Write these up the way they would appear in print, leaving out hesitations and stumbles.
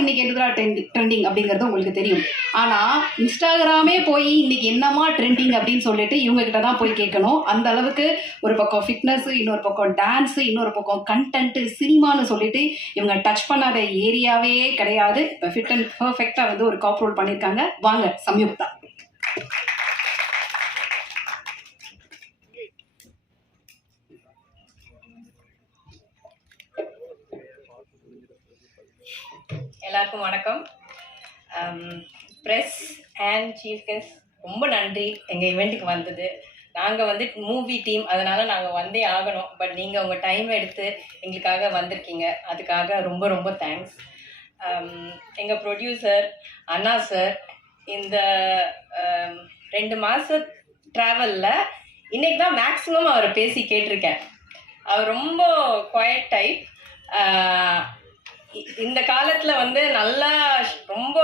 இன்னைக்கு எதுதான் ட்ரெண்டிங் அப்படிங்கிறது உங்களுக்கு தெரியும். ஆனால் இன்ஸ்டாகிராமே போய் இன்னைக்கு என்னமா ட்ரெண்டிங் அப்படின்னு சொல்லிட்டு இவங்க கிட்ட தான் போய் கேட்கணும். அந்த அளவுக்கு ஒரு பக்கம் ஃபிட்னஸ், இன்னொரு பக்கம் டான்ஸு, இன்னொரு பக்கம் கண்டென்ட்டு, சினிமான்னு சொல்லிட்டு இவங்க டச் பண்ணாத ஏரியாவே கிடையாது. இப்போ ஃபிட் அண்ட் பர்ஃபெக்டாக வந்து ஒரு காப் ரோல் பண்ணியிருக்காங்க. வாங்க சம்யுக்தா. எல்லாருக்கும் வணக்கம். ப்ரெஸ் அண்ட் சீஃப் கெஸ்ட் ரொம்ப நன்றி எங்கள் ஈவெண்ட்டுக்கு வந்தது. நாங்கள் வந்து மூவி டீம், அதனால் நாங்கள் வந்தே ஆகணும். பட் நீங்கள் உங்கள் டைம் எடுத்து எங்களுக்காக வந்திருக்கீங்க, அதுக்காக ரொம்ப ரொம்ப தேங்க்ஸ். எங்கள் ப்ரொடியூசர் அண்ணா சார், இந்த 2 மாத ட்ராவலில் இன்றைக்கி தான் மேக்ஸிமம் அவரை பேசி கேட்டிருக்கேன். அவர் ரொம்ப குவைட் டைப். இந்த காலத்தில் வந்து நல்லா ரொம்ப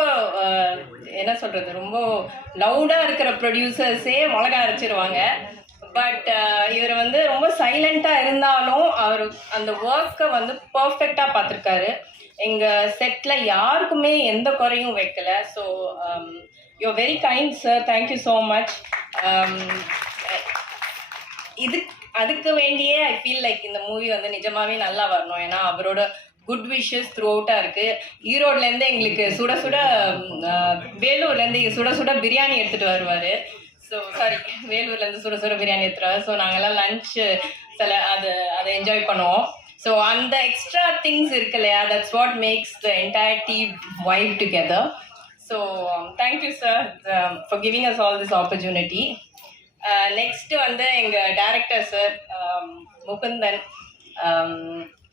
என்ன சொல்கிறது, ரொம்ப லவுடாக இருக்கிற ப்ரொடியூசர்ஸே மிளகா அரைச்சிருவாங்க. பட் இவர் வந்து ரொம்ப சைலண்ட்டாக இருந்தாலும் அவர் அந்த ஒர்க்கை வந்து பர்ஃபெக்டாக பார்த்துருக்காரு. எங்கள் செட்டில் யாருக்குமே எந்த குறையும் வைக்கலை. So you very kind sir, thank you so much. அதுக்கு வேண்டியே ஐ ஃபீல் லைக் இந்த மூவி வந்து நிஜமாகவே நல்லா வரணும். ஏன்னா அவரோட குட் விஷஸ் த்ரூ அவுட்டாக இருக்குது. ஈரோட்லேருந்து எங்களுக்கு சுட சுட, வேலூர்லேருந்து சுட சுட பிரியாணி எடுத்துகிட்டு வருவார். ஸோ சாரி, வேலூர்லேருந்து சுட சுட பிரியாணி எடுத்துகிட்டு வருவார். ஸோ நாங்கள்லாம் லன்ச்சு அதை என்ஜாய் பண்ணுவோம். ஸோ அந்த எக்ஸ்ட்ரா திங்ஸ் இருக்கு இல்லையா, that's what makes the entire team vibe together. So thank you sir for giving us all this opportunity. Next வந்து எங்கள் டைரக்டர் சார் முகுந்தன்,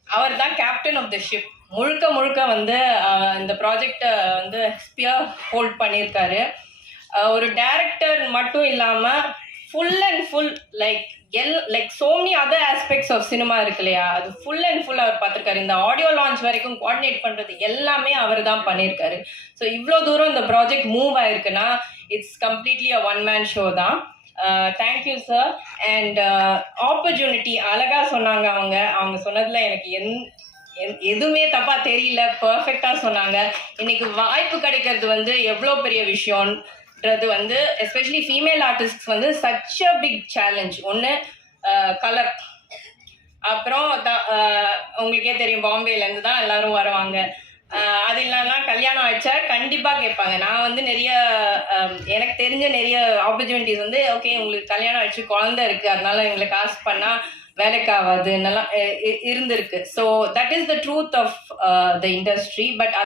அவர் தான் கேப்டன் ஆஃப் த ஷிப். முழுக்க வந்து இந்த ப்ராஜெக்டை வந்து ஸ்பியர் ஹோல்ட் பண்ணியிருக்காரு. ஒரு டைரக்டர் மட்டும் இல்லாமல் full and full like so many other aspects of cinema இருக்கு இல்லையா, அது ஃபுல் அண்ட் ஃபுல் அவர் பார்த்துருக்காரு. இந்த ஆடியோ லான்ச் வரைக்கும் கோஆர்டினேட் பண்ணுறது எல்லாமே அவர் தான் பண்ணியிருக்காரு. ஸோ இவ்வளோ தூரம் இந்த ப்ராஜெக்ட் மூவ் ஆயிருக்குன்னா it's completely a one man show தான். Thank you sir. அண்ட் ஆப்பர்ச்சுனிட்டி அழகாக சொன்னாங்க. அவங்க சொன்னதில் எனக்கு எதுவுமே தப்பாக தெரியல, பர்ஃபெக்டாக சொன்னாங்க. இன்னைக்கு வாய்ப்பு கிடைக்கிறது வந்து எவ்வளோ பெரிய விஷயம்ன்றது வந்து எஸ்பெஷலி ஃபீமேல் ஆர்டிஸ்ட்ஸ் வந்து சச் அ பிக் சேலஞ்ச். ஒன்று கலர், அப்புறம் உங்களுக்கே தெரியும் பாம்பேலேருந்து தான் எல்லோரும் வருவாங்க. அது இல்லாமல் கல்யாணம் ஆயிடுச்சா கண்டிப்பாக கேட்பாங்க. நான் வந்து எனக்கு தெரிஞ்ச நிறைய ஆப்பர்ச்சுனிட்டிஸ் வந்து ஓகே உங்களுக்கு கல்யாணம் ஆயிடுச்சு, குழந்தை இருக்குது, அதனால எங்களை காசு பண்ணால் வேலைக்கு ஆகாது நல்லா இருந்திருக்கு. So that is the truth of the industry. But